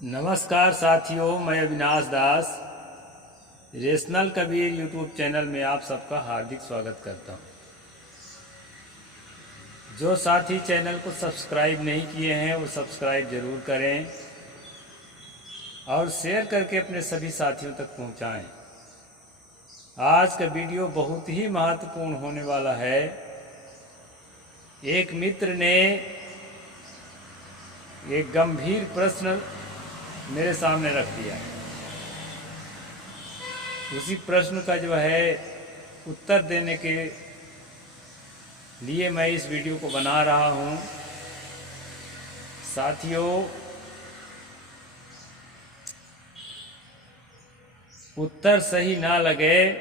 नमस्कार साथियों, मैं अविनाश दास रेशनल कबीर यूट्यूब चैनल में आप सबका हार्दिक स्वागत करता हूं। जो साथी चैनल को सब्सक्राइब नहीं किए हैं वो सब्सक्राइब ज़रूर करें और शेयर करके अपने सभी साथियों तक पहुंचाएं। आज का वीडियो बहुत ही महत्वपूर्ण होने वाला है। एक मित्र ने एक गंभीर प्रश्न मेरे सामने रख दिया है। उसी प्रश्न का जो है उत्तर देने के लिए मैं इस वीडियो को बना रहा हूं। साथियों, उत्तर सही ना लगे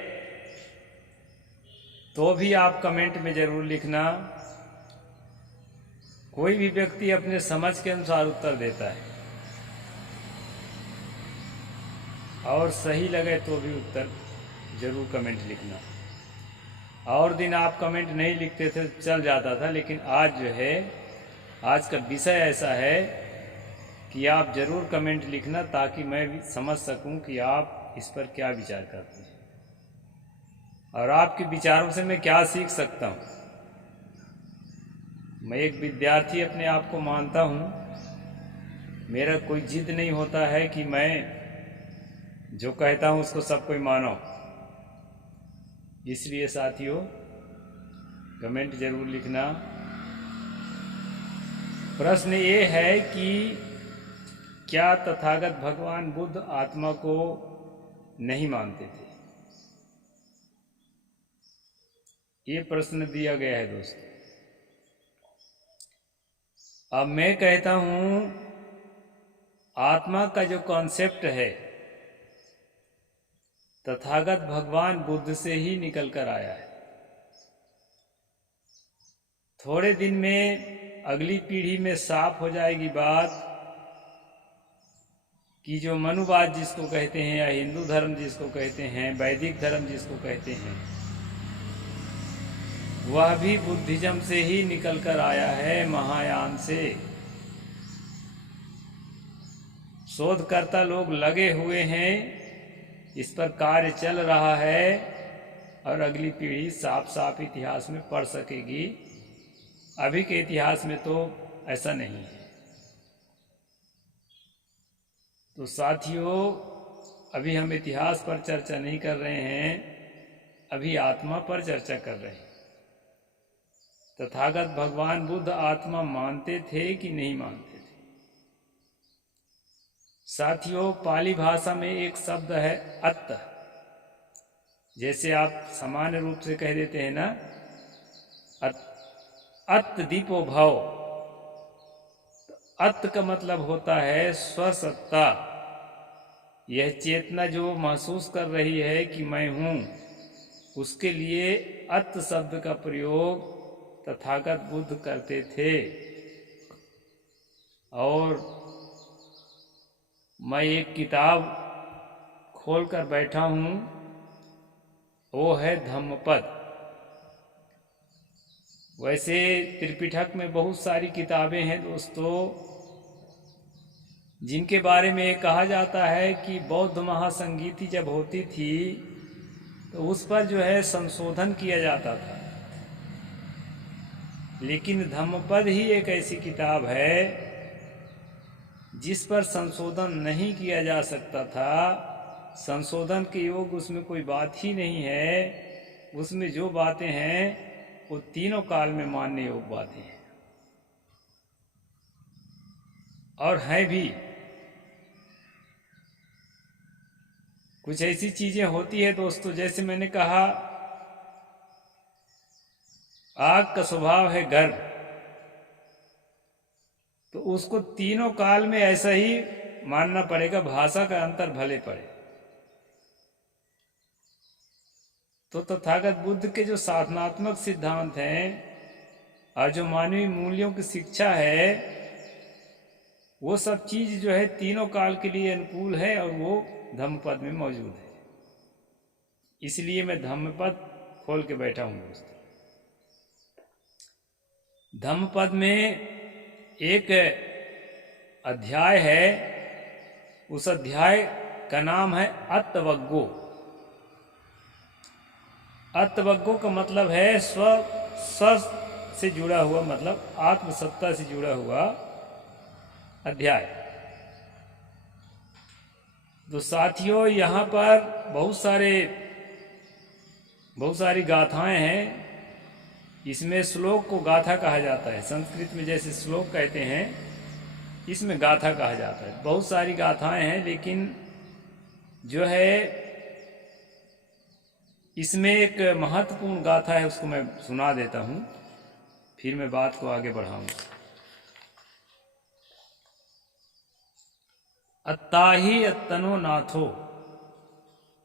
तो भी आप कमेंट में ज़रूर लिखना। कोई भी व्यक्ति अपने समझ के अनुसार उत्तर देता है और सही लगे तो भी उत्तर ज़रूर कमेंट लिखना। और दिन आप कमेंट नहीं लिखते थे चल जाता था, लेकिन आज जो है आज का विषय ऐसा है कि आप ज़रूर कमेंट लिखना ताकि मैं भी समझ सकूं कि आप इस पर क्या विचार करते हैं और आपके विचारों से मैं क्या सीख सकता हूं। मैं एक विद्यार्थी अपने आप को मानता हूं। मेरा कोई जिद नहीं होता है कि मैं जो कहता हूं उसको सब कोई मानो। इसलिए साथियों, कमेंट जरूर लिखना। प्रश्न ये है कि क्या तथागत भगवान बुद्ध आत्मा को नहीं मानते थे? ये प्रश्न दिया गया है दोस्तों। अब मैं कहता हूं आत्मा का जो कॉन्सेप्ट है तथागत भगवान बुद्ध से ही निकल कर आया है। थोड़े दिन में अगली पीढ़ी में साफ हो जाएगी बात कि जो मनुवाद जिसको कहते हैं या हिंदू धर्म जिसको कहते हैं, वैदिक धर्म जिसको कहते हैं, वह भी बुद्धिज्म से ही निकल कर आया है, महायान से। शोधकर्ता लोग लगे हुए हैं, इस पर कार्य चल रहा है और अगली पीढ़ी साफ साफ इतिहास में पढ़ सकेगी। अभी के इतिहास में तो ऐसा नहीं है। तो साथियों, अभी हम इतिहास पर चर्चा नहीं कर रहे हैं, अभी आत्मा पर चर्चा कर रहे हैं। तथागत भगवान बुद्ध आत्मा मानते थे कि नहीं मानते थे? साथियों, पाली भाषा में एक शब्द है अत्त। जैसे आप सामान्य रूप से कह देते हैं ना, अत्त दीपो भव। अत्त का मतलब होता है स्वसत्ता। यह चेतना जो महसूस कर रही है कि मैं हूं, उसके लिए अत्त शब्द का प्रयोग तथागत बुद्ध करते थे। और मैं एक किताब खोलकर बैठा हूं, वो है धम्मपद। वैसे त्रिपिटक में बहुत सारी किताबें हैं दोस्तों, जिनके बारे में कहा जाता है कि बौद्ध महासंगीति जब होती थी तो उस पर जो है संशोधन किया जाता था। लेकिन धम्मपद ही एक ऐसी किताब है जिस पर संशोधन नहीं किया जा सकता था। संशोधन के योग उसमें कोई बात ही नहीं है। उसमें जो बातें हैं वो तीनों काल में मानने योग्य बातें हैं और हैं भी। कुछ ऐसी चीजें होती है दोस्तों, जैसे मैंने कहा आग का स्वभाव है गर्म, तो उसको तीनों काल में ऐसा ही मानना पड़ेगा, भाषा का अंतर भले पड़े। तो तथागत बुद्ध के जो साधनात्मक सिद्धांत हैं और जो मानवीय मूल्यों की शिक्षा है, वो सब चीज जो है तीनों काल के लिए अनुकूल है और वो धम्मपद में मौजूद है। इसलिए मैं धम्मपद खोल के बैठा हूं दोस्तों। धम्मपद में एक अध्याय है उस अध्याय का नाम है अत्तवग्गो। अत्तवग्गो का मतलब है स्व से जुड़ा हुआ, मतलब आत्मसत्ता से जुड़ा हुआ अध्याय। तो साथियों, यहाँ पर बहुत सारी गाथाएं हैं। इसमें श्लोक को गाथा कहा जाता है। संस्कृत में जैसे श्लोक कहते हैं, इसमें गाथा कहा जाता है। बहुत सारी गाथाएं हैं, लेकिन जो है इसमें एक महत्वपूर्ण गाथा है, उसको मैं सुना देता हूँ, फिर मैं बात को आगे बढ़ाऊंगा। अत्ताही अत्तनो नाथो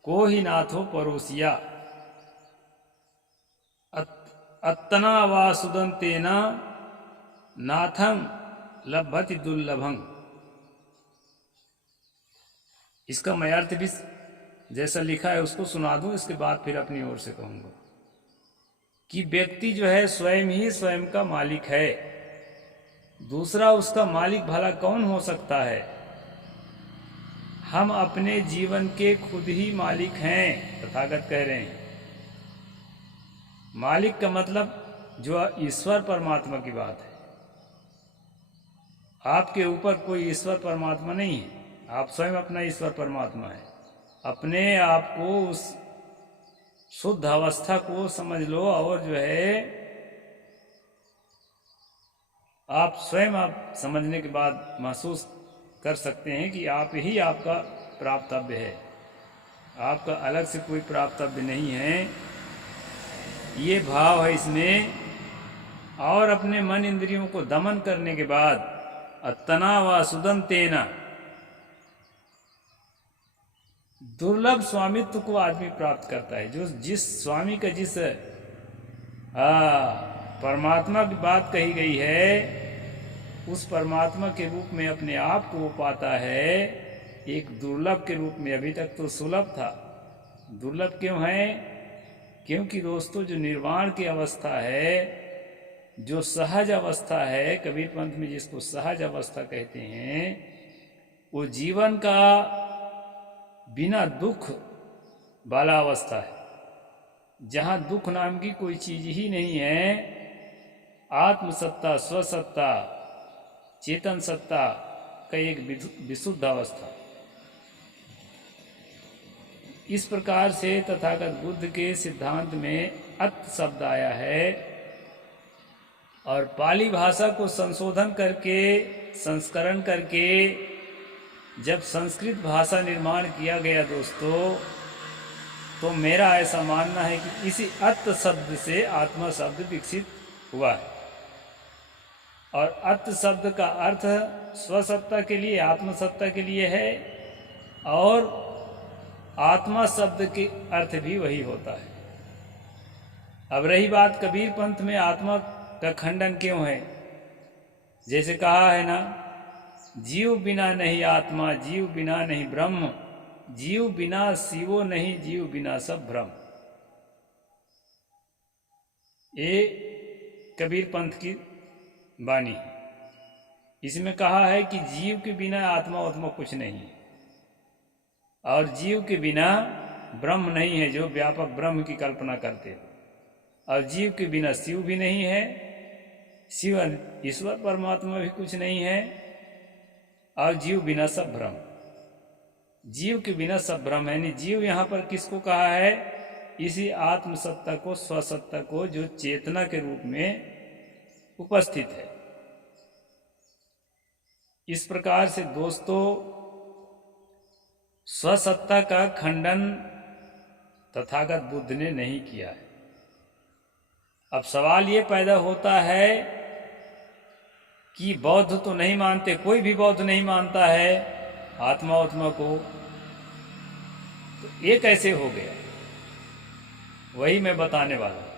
को ही नाथो परोसिया, अत्तना वासुदंतेना नाथं लभति दुर्लभं। इसका मैं अर्थ भी जैसा लिखा है उसको सुना दूं, इसके बाद फिर अपनी ओर से कहूंगा कि व्यक्ति जो है स्वयं ही स्वयं का मालिक है। दूसरा उसका मालिक भला कौन हो सकता है? हम अपने जीवन के खुद ही मालिक हैं, तथागत कह रहे हैं। मालिक का मतलब जो ईश्वर परमात्मा की बात है। आपके ऊपर कोई ईश्वर परमात्मा नहीं है, आप स्वयं अपना ईश्वर परमात्मा है। अपने आप को उस शुद्ध अवस्था को समझ लो, और जो है आप स्वयं आप समझने के बाद महसूस कर सकते हैं कि आप ही आपका प्राप्तव्य है, आपका अलग से कोई प्राप्तव्य नहीं है। ये भाव है इसमें। और अपने मन इंद्रियों को दमन करने के बाद अत्तना व सुदंतेना, दुर्लभ स्वामित्व को आदमी प्राप्त करता है। जो जिस स्वामी का जिस परमात्मा की बात कही गई है, उस परमात्मा के रूप में अपने आप को वो पाता है, एक दुर्लभ के रूप में। अभी तक तो सुलभ था, दुर्लभ क्यों है? क्योंकि दोस्तों, जो निर्वाण की अवस्था है, जो सहज अवस्था है, कबीर पंथ में जिसको सहज अवस्था कहते हैं, वो जीवन का बिना दुख वाला अवस्था है, जहाँ दुख नाम की कोई चीज ही नहीं है। आत्मसत्ता, स्वसत्ता, चेतन सत्ता का एक विशुद्ध अवस्था। इस प्रकार से तथागत बुद्ध के सिद्धांत में अत्त शब्द आया है। और पाली भाषा को संशोधन करके, संस्करण करके जब संस्कृत भाषा निर्माण किया गया दोस्तों, तो मेरा ऐसा मानना है कि इसी अत्त शब्द से आत्मा शब्द विकसित हुआ है। और अत्त शब्द का अर्थ स्वसत्ता के लिए, आत्मसत्ता के लिए है, और आत्मा शब्द के अर्थ भी वही होता है। अब रही बात कबीर पंथ में आत्मा का खंडन क्यों है? जैसे कहा है ना, जीव बिना नहीं आत्मा, जीव बिना नहीं ब्रह्म, जीव बिना शिवो नहीं, जीव बिना सब भ्रम। ये कबीर पंथ की वाणी। इसमें कहा है कि जीव के बिना आत्मा कुछ नहीं, और जीव के बिना ब्रह्म नहीं है, जो व्यापक ब्रह्म की कल्पना करते हो। और जीव के बिना शिव भी नहीं है, शिव ईश्वर परमात्मा भी कुछ नहीं है, और जीव बिना सब भ्रम। जीव के बिना सब भ्रम है। नहीं, जीव यहाँ पर किसको कहा है? इसी आत्मसत्ता को, स्वसत्ता को, जो चेतना के रूप में उपस्थित है। इस प्रकार से दोस्तों, स्वसत्ता का खंडन तथागत बुद्ध ने नहीं किया है। अब सवाल ये पैदा होता है कि बौद्ध तो नहीं मानते, कोई भी बौद्ध नहीं मानता है आत्मा को, तो ये कैसे हो गया? वही मैं बताने वाला हूं।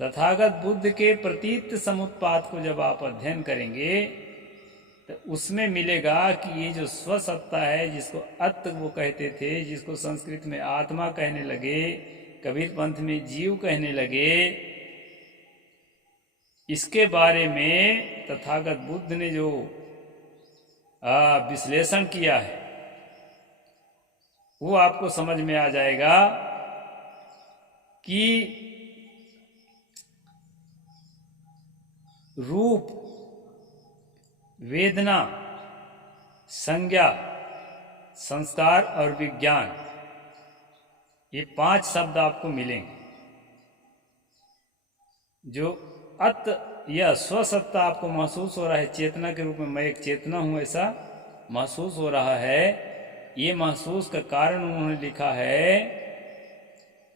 तथागत बुद्ध के प्रतीत समुत्पाद को जब आप अध्ययन करेंगे, तो उसमें मिलेगा कि ये जो स्वसत्ता है, जिसको अत्त वो कहते थे, जिसको संस्कृत में आत्मा कहने लगे, कबीर पंथ में जीव कहने लगे, इसके बारे में तथागत बुद्ध ने जो विश्लेषण किया है वो आपको समझ में आ जाएगा कि रूप, वेदना, संज्ञा, संस्कार और विज्ञान, ये 5 शब्द आपको मिलेंगे। जो अत या स्वसत्ता आपको महसूस हो रहा है चेतना के रूप में, मैं एक चेतना हूं ऐसा महसूस हो रहा है, ये महसूस का कारण उन्होंने लिखा है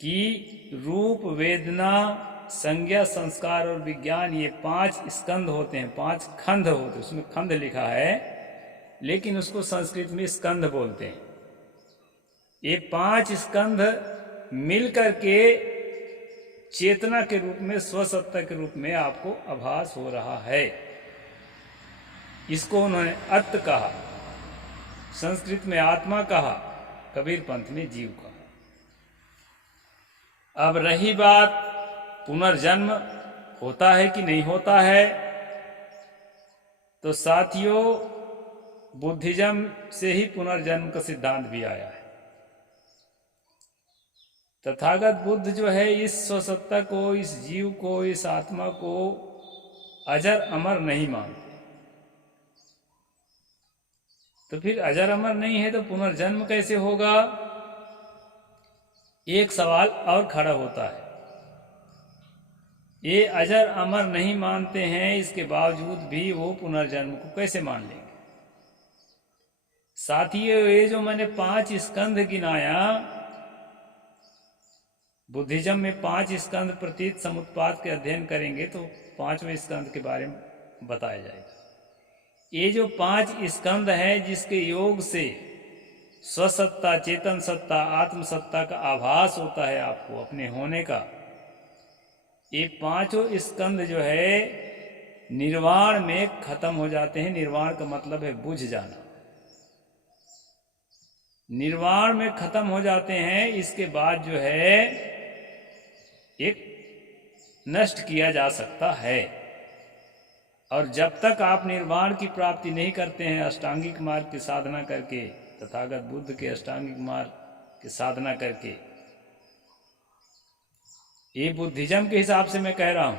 कि रूप, वेदना, संज्ञा, संस्कार और विज्ञान, ये 5 स्कंध होते हैं, 5 खंड होते हैं। उसमें खंड लिखा है लेकिन उसको संस्कृत में स्कंध बोलते हैं। ये 5 स्कंध मिलकर के चेतना के रूप में, स्वसत्ता के रूप में आपको आभास हो रहा है। इसको उन्होंने अत कहा, संस्कृत में आत्मा कहा, कबीर पंथ में जीव कहा। अब रही बात पुनर्जन्म होता है कि नहीं होता है, तो साथियों बुद्धिज्म से ही पुनर्जन्म का सिद्धांत भी आया है। तथागत बुद्ध जो है इस स्वसत्ता को, इस जीव को, इस आत्मा को अजर अमर नहीं मानते। तो फिर अजर अमर नहीं है तो पुनर्जन्म कैसे होगा? एक सवाल और खड़ा होता है। ये अजर अमर नहीं मानते हैं, इसके बावजूद भी वो पुनर्जन्म को कैसे मान लेंगे? साथियों ये जो मैंने 5 स्कंध गिनाया, बुद्धिज्म में 5 स्कंध प्रतीत समुत्पाद के अध्ययन करेंगे तो 5वें स्कंध के बारे में बताया जाएगा। ये जो 5 स्कंध है जिसके योग से स्वसत्ता, चेतन सत्ता, आत्मसत्ता का आभास होता है आपको अपने होने का, ये 5 स्कंध जो है निर्वाण में खत्म हो जाते हैं। निर्वाण का मतलब है बुझ जाना। निर्वाण में खत्म हो जाते हैं। इसके बाद जो है एक नष्ट किया जा सकता है। और जब तक आप निर्वाण की प्राप्ति नहीं करते हैं अष्टांगिक मार्ग की साधना करके, तथागत बुद्ध के अष्टांगिक मार्ग की साधना करके, ये बुद्धिज्म के हिसाब से मैं कह रहा हूं,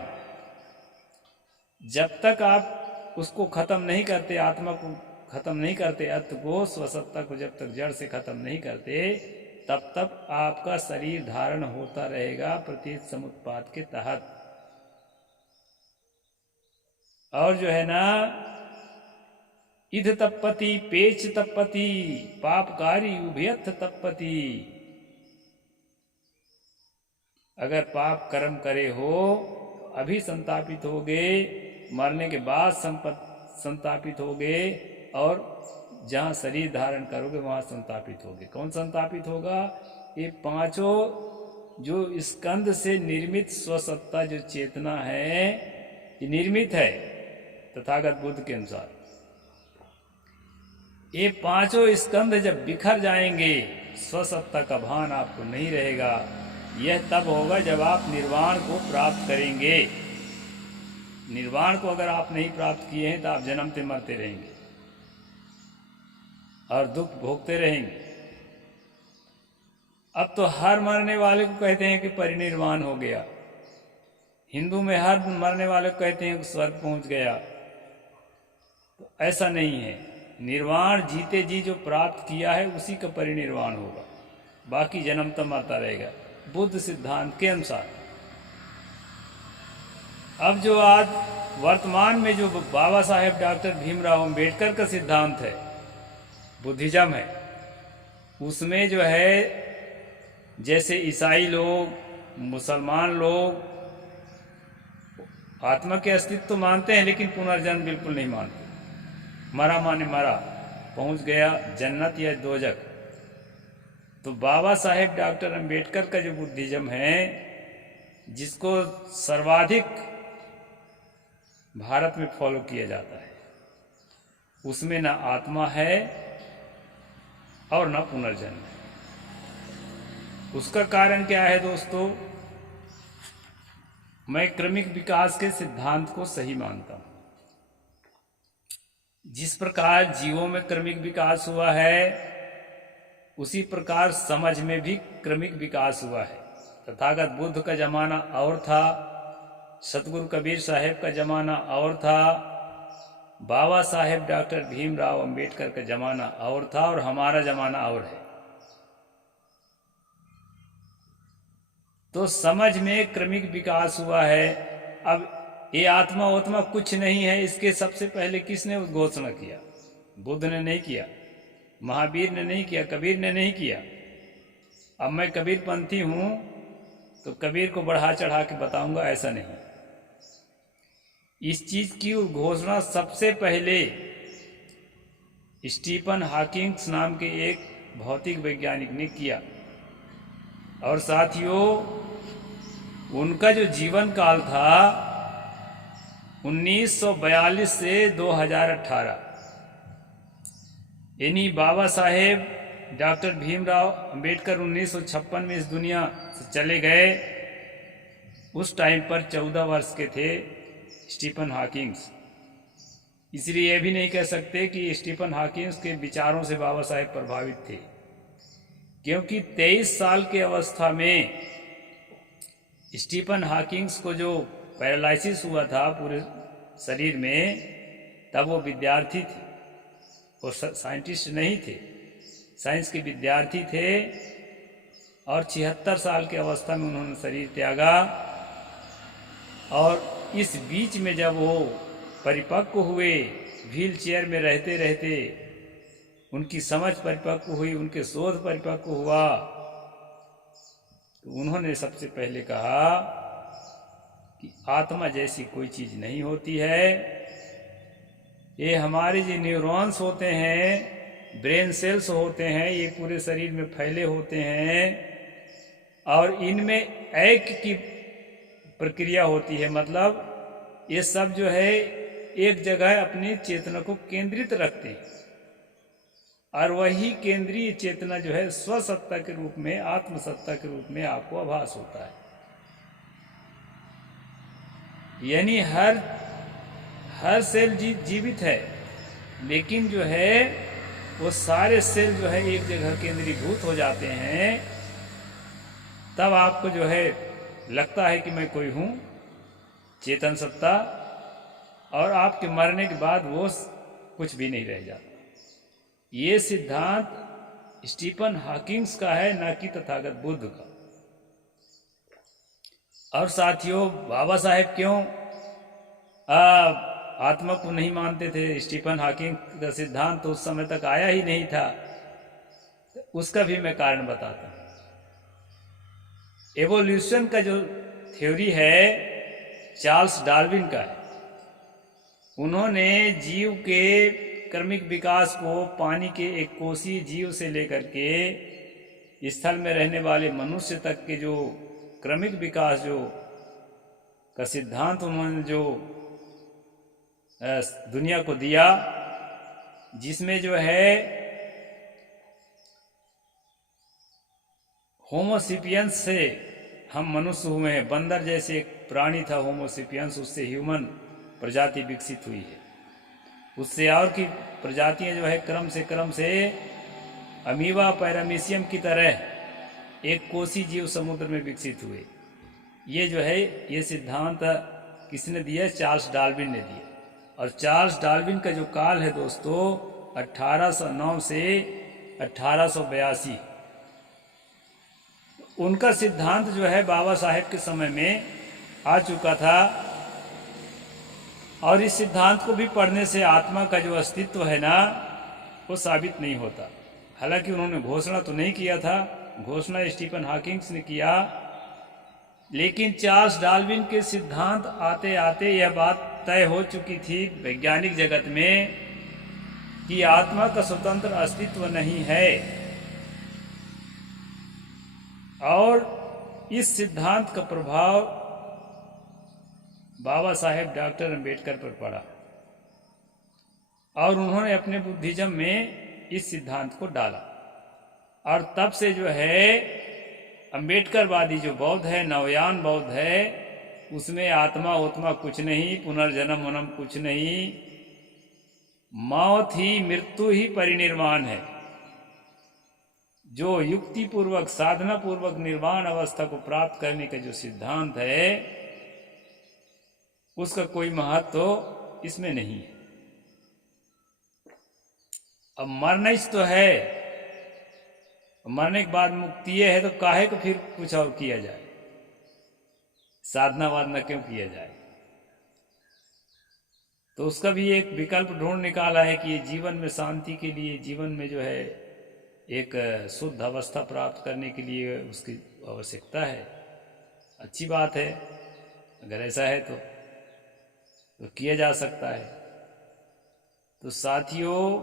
जब तक आप उसको खत्म नहीं करते, आत्मा को खत्म नहीं करते, अर्थ को, स्वसत्ता को जब तक जड़ से खत्म नहीं करते, तब तक आपका शरीर धारण होता रहेगा प्रतीत समुत्पाद के तहत। और जो है ना, इध तपति पेच तपति पापकारी उभयथ तपति, अगर पाप कर्म करे हो तो अभी संतापित हो गए, मरने के बाद संतापित हो गए, और जहां शरीर धारण करोगे वहां संतापित होगे। कौन संतापित होगा? ये 5 जो स्कंद से निर्मित स्वसत्ता जो चेतना है, ये निर्मित है तथागत बुद्ध के अनुसार। ये 5 स्कंद जब बिखर जाएंगे, स्वसत्ता का भान आपको नहीं रहेगा। यह तब होगा जब आप निर्वाण को प्राप्त करेंगे। निर्वाण को अगर आप नहीं प्राप्त किए हैं तो आप जन्मते मरते रहेंगे और दुख भोगते रहेंगे। अब तो हर मरने वाले को कहते हैं कि परिनिर्वाण हो गया। हिंदू में हर मरने वाले को कहते हैं कि स्वर्ग पहुंच गया। तो ऐसा नहीं है। निर्वाण जीते जी जो प्राप्त किया है उसी का परिनिर्वाण होगा, बाकी जन्म तो मरता रहेगा बुद्ध सिद्धांत के अनुसार। अब जो आज वर्तमान में जो बाबा साहेब डॉक्टर भीमराव अंबेडकर का सिद्धांत है, बुद्धिज्म है, उसमें जो है जैसे ईसाई लोग, मुसलमान लोग आत्मा के अस्तित्व तो मानते हैं लेकिन पुनर्जन्म बिल्कुल नहीं मानते। मरा माने मरा, पहुंच गया जन्नत या दोजख। तो बाबा साहेब डॉक्टर अंबेडकर का जो बुद्धिज्म है, जिसको सर्वाधिक भारत में फॉलो किया जाता है, उसमें ना आत्मा है और ना पुनर्जन्म है। उसका कारण क्या है दोस्तों? मैं क्रमिक विकास के सिद्धांत को सही मानता हूं। जिस प्रकार जीवों में क्रमिक विकास हुआ है, उसी प्रकार समझ में भी क्रमिक विकास हुआ है। तथागत बुद्ध का जमाना और था, सतगुरु कबीर साहब का जमाना और था, बाबा साहेब डॉक्टर भीमराव अंबेडकर का जमाना और था, और हमारा जमाना और है। तो समझ में क्रमिक विकास हुआ है। अब ये आत्मा उत्मा कुछ नहीं है, इसके सबसे पहले किसने उद्घोषणा किया? बुद्ध ने नहीं किया, महावीर ने नहीं किया, कबीर ने नहीं किया। अब मैं कबीर पंथी हूं तो कबीर को बढ़ा चढ़ा के बताऊंगा, ऐसा नहीं। इस चीज की घोषणा सबसे पहले स्टीफन हॉकिंग्स नाम के एक भौतिक वैज्ञानिक ने किया। और साथियों, उनका जो जीवन काल था 1942 से 2018, यानी बाबा साहेब डॉक्टर भीमराव अंबेडकर 1956 में इस दुनिया से चले गए। उस टाइम पर 14 वर्ष के थे स्टीफन हॉकिंग्स। इसलिए यह भी नहीं कह सकते कि स्टीफन हॉकिंग्स के विचारों से बाबा साहेब प्रभावित थे, क्योंकि 23 साल की अवस्था में स्टीफन हॉकिंग्स को जो पैरालिसिस हुआ था पूरे शरीर में, तब वो विद्यार्थी थे, वो साइंटिस्ट नहीं थे, साइंस के विद्यार्थी थे। और 76 साल की अवस्था में उन्होंने शरीर त्यागा। और इस बीच में जब वो परिपक्व हुए, व्हील चेयर में रहते रहते उनकी समझ परिपक्व हुई, उनके शोध परिपक्व हुआ, तो उन्होंने सबसे पहले कहा कि आत्मा जैसी कोई चीज नहीं होती है। ये हमारे जो न्यूरॉन्स होते हैं, ब्रेन सेल्स होते हैं, ये पूरे शरीर में फैले होते हैं, और इनमें एक की प्रक्रिया होती है। मतलब ये सब जो है एक जगह अपनी चेतना को केंद्रित रखते हैं, और वही केंद्रीय चेतना जो है स्वसत्ता के रूप में, आत्मसत्ता के रूप में आपको आभास होता है। यानी हर सेल जीवित है, लेकिन जो है वो सारे सेल जो है एक जगह केंद्रीभूत हो जाते हैं। तब आपको जो है लगता है कि मैं कोई हूं, चेतन सत्ता, और आपके मरने के बाद वो कुछ भी नहीं रह जाता। ये सिद्धांत स्टीफन हॉकिंग्स का है, न कि तथागत बुद्ध का। और साथियों, बाबा साहेब क्यों आत्मा को नहीं मानते थे? स्टीफन हॉकिंग का सिद्धांत तो उस समय तक आया ही नहीं था। तो उसका भी मैं कारण बताता हूं। एवोल्यूशन का जो थ्योरी है चार्ल्स डार्विन का है। उन्होंने जीव के क्रमिक विकास को पानी के एक कोशीय जीव से लेकर के स्थल में रहने वाले मनुष्य तक के जो क्रमिक विकास जो का सिद्धांत उन्होंने जो दुनिया को दिया, जिसमें जो है होमोसिपियंस से हम मनुष्य हुए हैं। बंदर जैसे एक प्राणी था होमोसिपियंस, उससे ह्यूमन प्रजाति विकसित हुई है। उससे और की प्रजातियां जो है क्रम से अमीबा पैरामीशियम की तरह एक कोसी जीव समुद्र में विकसित हुए। ये जो है ये सिद्धांत किसने दिया? चार्ल्स डार्विन ने दिया। और चार्ल्स डार्विन का जो काल है दोस्तों 1809 से 1882, उनका सिद्धांत जो है बाबा साहेब के समय में आ चुका था। और इस सिद्धांत को भी पढ़ने से आत्मा का जो अस्तित्व है ना, वो साबित नहीं होता। हालांकि उन्होंने घोषणा तो नहीं किया था, घोषणा स्टीफन हॉकिंग्स ने किया, लेकिन चार्ल्स डार्विन के सिद्धांत आते आते यह बात तय हो चुकी थी वैज्ञानिक जगत में कि आत्मा का स्वतंत्र अस्तित्व नहीं है। और इस सिद्धांत का प्रभाव बाबा साहेब डॉक्टर अंबेडकर पर पड़ा, और उन्होंने अपने बुद्धिज्म में इस सिद्धांत को डाला। और तब से जो है अंबेडकरवादी जो बौद्ध है, नवयान बौद्ध है, उसमें आत्मा उत्मा कुछ नहीं, पुनर्जन्म वनम कुछ नहीं, मौत ही, मृत्यु ही परिनिर्वाण है। जो युक्ति पूर्वक, साधना पूर्वक निर्वाण अवस्था को प्राप्त करने का जो सिद्धांत है, उसका कोई महत्व तो इसमें नहीं है। अब मरना ही तो है, मरने के बाद मुक्ति है, तो काहे को फिर कुछ और किया जाए, साधना वादना क्यों किया जाए। तो उसका भी एक विकल्प ढूंढ निकाला है कि जीवन में शांति के लिए, जीवन में जो है एक शुद्ध अवस्था प्राप्त करने के लिए उसकी आवश्यकता है। अच्छी बात है, अगर ऐसा है तो किया जा सकता है। तो साथियों,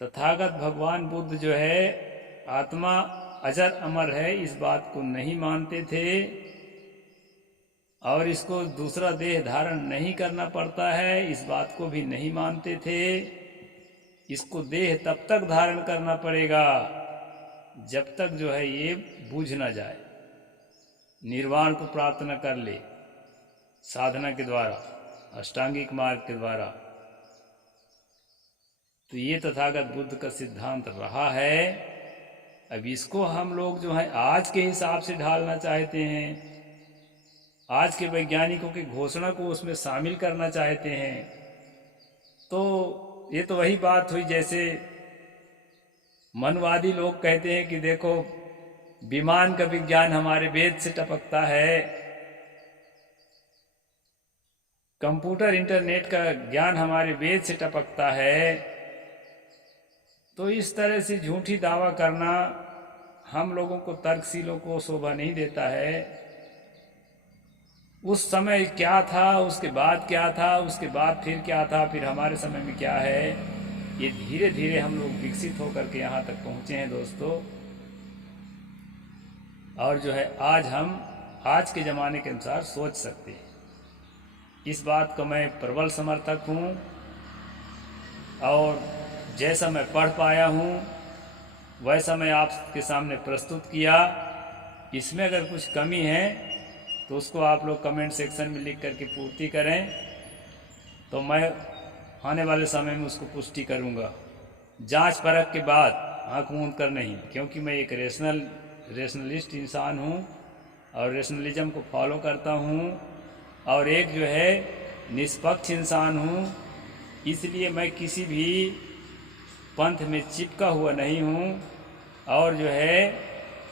तथागत भगवान बुद्ध जो है आत्मा अजर अमर है, इस बात को नहीं मानते थे और इसको दूसरा देह धारण नहीं करना पड़ता है, इस बात को भी नहीं मानते थे। इसको देह तब तक धारण करना पड़ेगा जब तक जो है ये बूझ ना जाए, निर्वाण को प्राप्त न कर ले साधना के द्वारा, अष्टांगिक मार्ग के द्वारा। तो ये तथागत बुद्ध का सिद्धांत रहा है। अब इसको हम लोग जो है आज के हिसाब से ढालना चाहते हैं, आज के वैज्ञानिकों की घोषणा को उसमें शामिल करना चाहते हैं। तो ये तो वही बात हुई जैसे मनवादी लोग कहते हैं कि देखो विमान का विज्ञान हमारे वेद से टपकता है, कंप्यूटर इंटरनेट का ज्ञान हमारे वेद से टपकता है। तो इस तरह से झूठी दावा करना हम लोगों को, तर्कशीलों को शोभा नहीं देता है। उस समय क्या था, उसके बाद क्या था, उसके बाद फिर क्या था, फिर हमारे समय में क्या है, ये धीरे धीरे हम लोग विकसित होकर के यहाँ तक पहुँचे हैं दोस्तों। और जो है आज हम आज के ज़माने के अनुसार सोच सकते हैं। इस बात का मैं प्रबल समर्थक हूँ और जैसा मैं पढ़ पाया हूँ वैसा मैं आपके सामने प्रस्तुत किया। इसमें अगर कुछ कमी है तो उसको आप लोग कमेंट सेक्शन में लिख करके पूर्ति करें, तो मैं आने वाले समय में उसको पुष्टि करूंगा, जांच परख के बाद, आंख मूंद कर नहीं, क्योंकि मैं एक रेशनलिस्ट इंसान हूं और रेशनलिज्म को फॉलो करता हूं और एक जो है निष्पक्ष इंसान हूं। इसलिए मैं किसी भी पंथ में चिपका हुआ नहीं हूं और जो है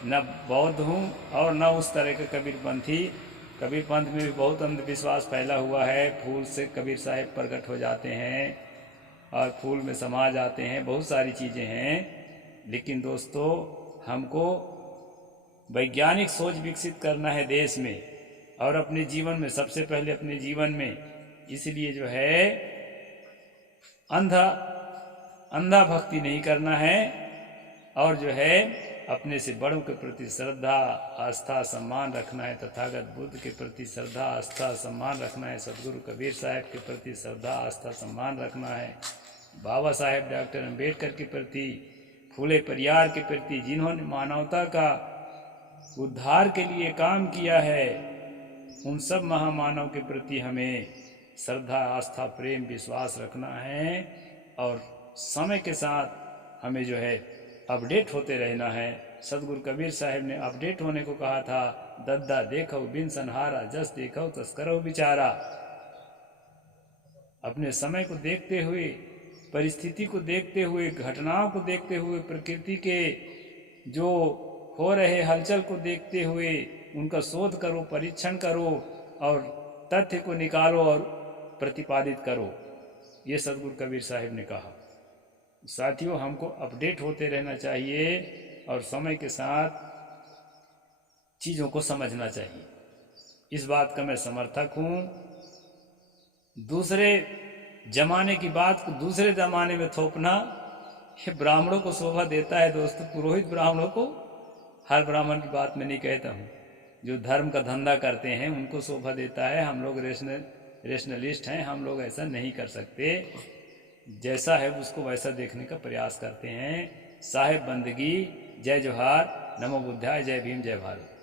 न बौद्ध हूँ और न उस तरह के कबीरपंथी। कबीरपंथ में भी बहुत अंधविश्वास फैला हुआ है, फूल से कबीर साहब प्रकट हो जाते हैं और फूल में समा जाते हैं, बहुत सारी चीज़ें हैं। लेकिन दोस्तों, हमको वैज्ञानिक सोच विकसित करना है देश में और अपने जीवन में, सबसे पहले अपने जीवन में। इसलिए जो है अंधा भक्ति नहीं करना है और जो है अपने से बड़ों के प्रति श्रद्धा, आस्था, सम्मान रखना है। तथागत बुद्ध के प्रति श्रद्धा, आस्था, सम्मान रखना है। सदगुरु कबीर साहब के प्रति श्रद्धा, आस्था, सम्मान रखना है। बाबा साहेब डॉक्टर अम्बेडकर के प्रति, फूले परियार के प्रति, जिन्होंने मानवता का उद्धार के लिए काम किया है, उन सब महामानव के प्रति हमें श्रद्धा, आस्था, प्रेम, विश्वास रखना है और समय के साथ हमें जो है अपडेट होते रहना है। सदगुरु कबीर साहब ने अपडेट होने को कहा था, दद्दा देखो बिन सनहारा, जस देखो तस करो विचारा। अपने समय को देखते हुए, परिस्थिति को देखते हुए, घटनाओं को देखते हुए, प्रकृति के जो हो रहे हलचल को देखते हुए उनका शोध करो, परीक्षण करो और तथ्य को निकालो और प्रतिपादित करो। ये सदगुरु कबीर साहब ने कहा। साथियों, हमको अपडेट होते रहना चाहिए और समय के साथ चीज़ों को समझना चाहिए। इस बात का मैं समर्थक हूँ। दूसरे जमाने की बात को दूसरे जमाने में थोपना ये ब्राह्मणों को शोभा देता है दोस्तों, पुरोहित ब्राह्मणों को। हर ब्राह्मण की बात मैं नहीं कहता हूँ, जो धर्म का धंधा करते हैं उनको शोभा देता है। हम लोग रेशनलिस्ट हैं, हम लोग ऐसा नहीं कर सकते। जैसा है उसको वैसा देखने का प्रयास करते हैं। साहेब बंदगी। जय जोहार, नमो बुद्धाय, जय भीम, जय भारत।